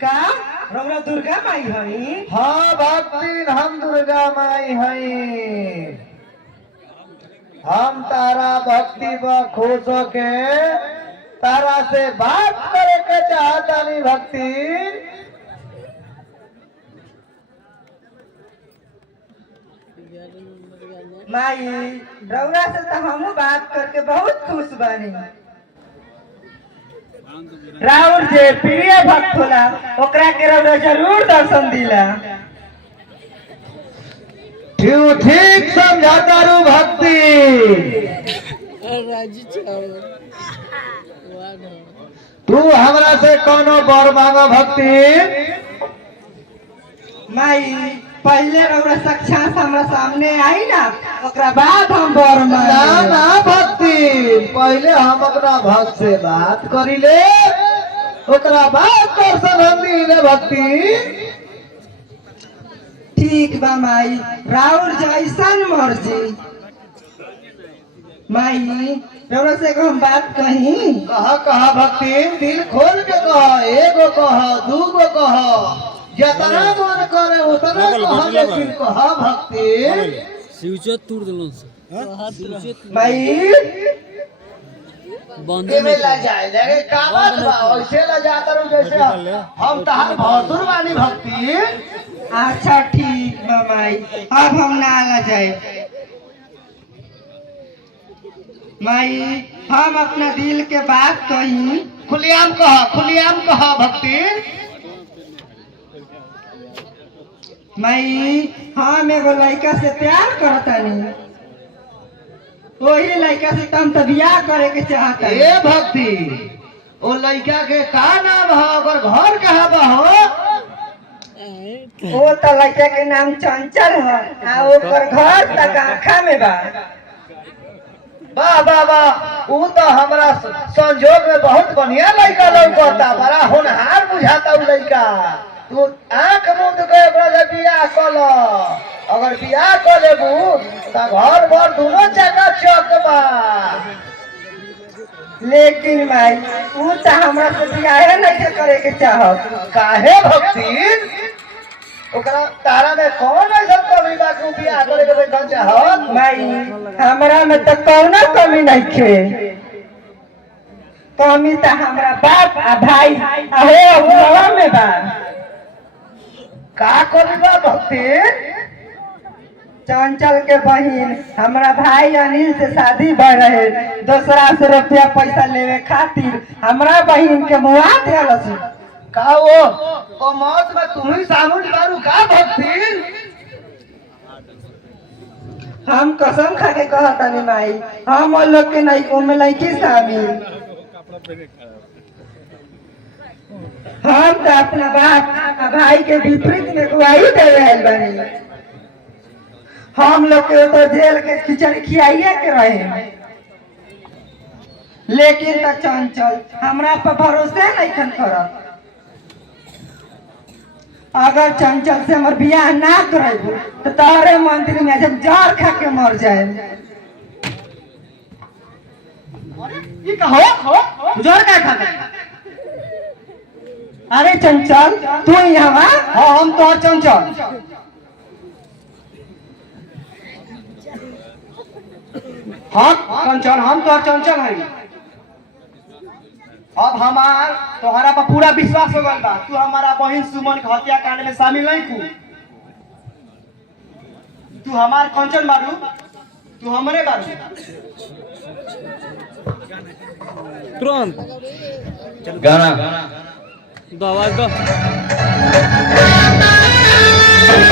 का रउरा दुर्गा माई हई? हाँ भक्ति हम दुर्गा माई हई। हम तारा भक्ति पर खुश होके तारा से बात करे के चाहता नहीं भक्ति। माई रउरा से तो हमू बात करके बहुत खुश बानी। राउर जे प्रिय भक्त होला ओकरा के रउरा जरूर दर्शन दिला। ठीक समझाता रू भक्ति। तू हमरा से कोनो बर मांगो भक्ति। माई पहले रउरा साक्षात हमरा सामने आई ना ओकरा बाद हम बर ना मांगे। ना भक्ति पहले हम अपना भक्त से बात करी ले ओकरा बाद दर्शन हम दिले भक्ति। ठीक बा माई राउर जैसन मर्जी। माई रउरा से हम बात कही। कहा भक्ति दिल खोल के कह। एगो कह दूगो कह जितना मन करे उतना कह लेकिन कह भक्ति। सिवचत तोड़ देलन से माई बंदे में ला जाए देखे का बात बा ऐसे ला जाता रहूं जैसे हम तहार भौतुर बानी भक्ति। अच्छा ठीक बा माई अब हम ना ला जाए। माई हम अपना दिल के बात कही। खुलियाम कह भक्ति। माई हम एगो लड़का से प्यार करतानी। वही लड़का से तुम तो बियाह करे के चाहता। ए भक्ति ओ लड़का के का नाम है अगर घर कहाँ बा हो? वो तो लड़का के नाम चंचल है आ ओकर घर तक आँखा में बा। वाह वाह वाह वो तो हमारा संजोग में बहुत बढ़िया लड़का लौकता। बड़ा होनहार बुझाता वो लड़का। तू आँख मुंद के बियाह कर। अगर बियाह कर लेबू तो घर भर दोनों जगह चौक बा। लेकिन माई तू तो हमरा से बियाह नहीं करे के चाहत। काहे भक्ति ओकरा तारा में कौन ऐसा कमी बा कि बियाह करे के बैठल चाहत? माई हमरा में तो कौनो कमी नहीं खे। कमी तो हमरा बाप आ भाई अहो बुआ में बा। का कमी बा भक्ति? चंचल के बहिन हमरा भाई अनिल से शादी बढ़ रहे दूसरा से रुपया पैसा लेवे खातिर हमरा बहिन के मुआ दिलस। का वो मौत में तुम ही सामूल मारू का भक्ति? हम कसम खा के कहतनी माई हम लोग के नहीं ओमे लड़की शामिल। हम तो अपना बाप आ भाई के विपरीत में गवाही दे रहे बनी। हम लोग के तो जेल के खिचड़ी खियाइए के रहे लेकिन तो चंचल हमरा पर भरोसे नहीं खन करत। अगर चंचल से हमर बियाह ना करेबू तो तोहरे मंदिर में जब जहर खा के मर जाए। ये कहो जोर का खा? अरे चंचल तू यहाँ हाँ हम तो चंचल। हाँ चंचल हम तो चंचल हैं। अब हमार तोहरा पर पूरा विश्वास हो गया बा। तू हमारा बहन सुमन के हत्याकांड में शामिल नहीं तू। तू हमार कंचन बारू तू हमरे बारू। तुरंत गाना दो आवाज दो।